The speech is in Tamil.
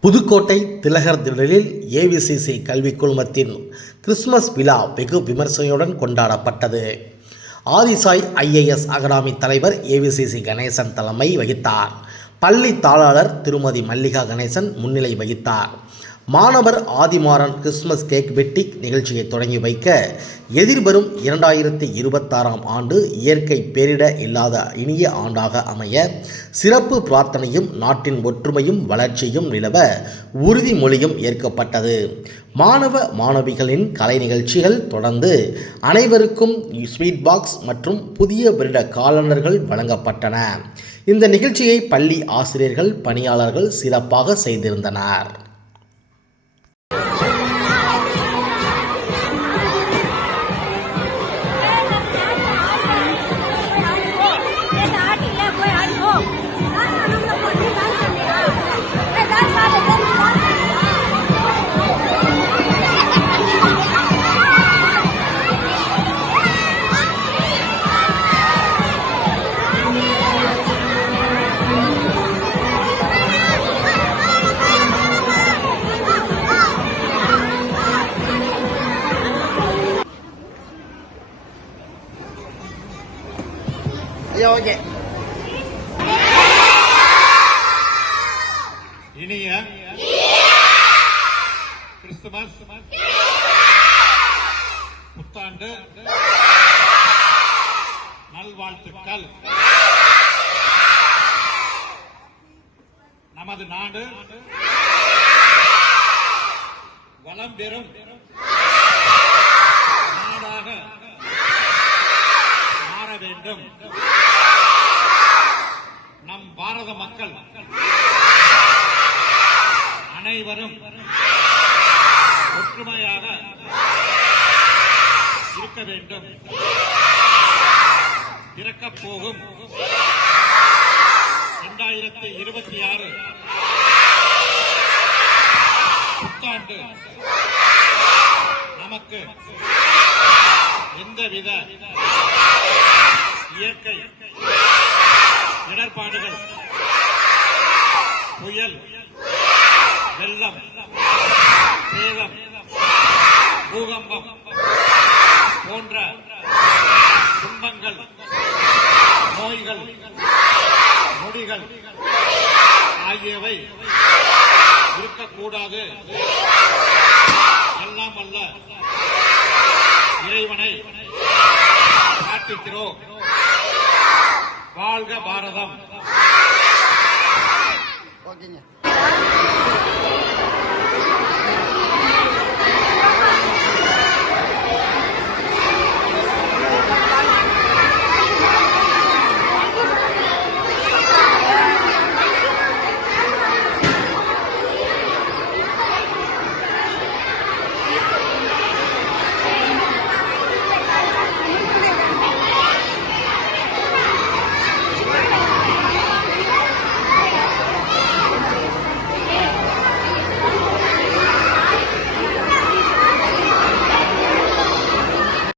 புதுக்கோட்டை திலகர் திடலில் ஏவிசிசி கல்விக் குழுமத்தின் கிறிஸ்மஸ் விழா வெகு விமர்சனையுடன் கொண்டாடப்பட்டது. ஆதிசாய் ஐஏஎஸ் அகாடமி தலைவர் ஏவிசிசி கணேசன் தலைமை வகித்தார். பள்ளி தாளாளர் திருமதி மல்லிகா கணேசன் முன்னிலை வகித்தார். மாணவர் ஆதிமாறன் கிறிஸ்மஸ் கேக் வெட்டி நிகழ்ச்சியை தொடங்கி வைக்க எதிர்வரும் இரண்டாயிரத்தி இருபத்தாறாம் ஆண்டு இயற்கை பேரிட இல்லாத இனிய ஆண்டாக அமைய சிறப்பு பிரார்த்தனையும் நாட்டின் ஒற்றுமையும் வளர்ச்சியும் நிலவ உறுதிமொழியும் ஏற்கப்பட்டது. மாணவ மாணவிகளின் கலை நிகழ்ச்சிகள் தொடர்ந்து அனைவருக்கும் ஸ்வீட் பாக்ஸ் மற்றும் புதிய வருட காலண்டர்கள் வழங்கப்பட்டன. இந்த நிகழ்ச்சியை பள்ளி ஆசிரியர்கள் பணியாளர்கள் சிறப்பாக செய்திருந்தனர். ஐயா ஓகே இனிய கிறிஸ்துமஸ். புத்தாண்டு. நல்வாழ்த்துக்கள். நமது நாடு வளம் பெறும் நாடாக மாற வேண்டும். மக்கள். அனைவரும் ஒற்றுமையாக இருக்க வேண்டும். பிறக்கப் போகும். இரண்டாயிரத்தி இருபத்தி ஆறு புத்தாண்டு நமக்கு எந்தவித இயற்கை இடர்பாடுகள் புயல் வெள்ளம் சேதம் பூகம்பம் போன்ற துன்பங்கள் நோய்கள் நொடிகள் ஆகியவை இருக்கக்கூடாது. எல்லாம் அல்ல இறைவனை பிரார்த்திக்கிறோம் வாழ்க பாரதம். богиня.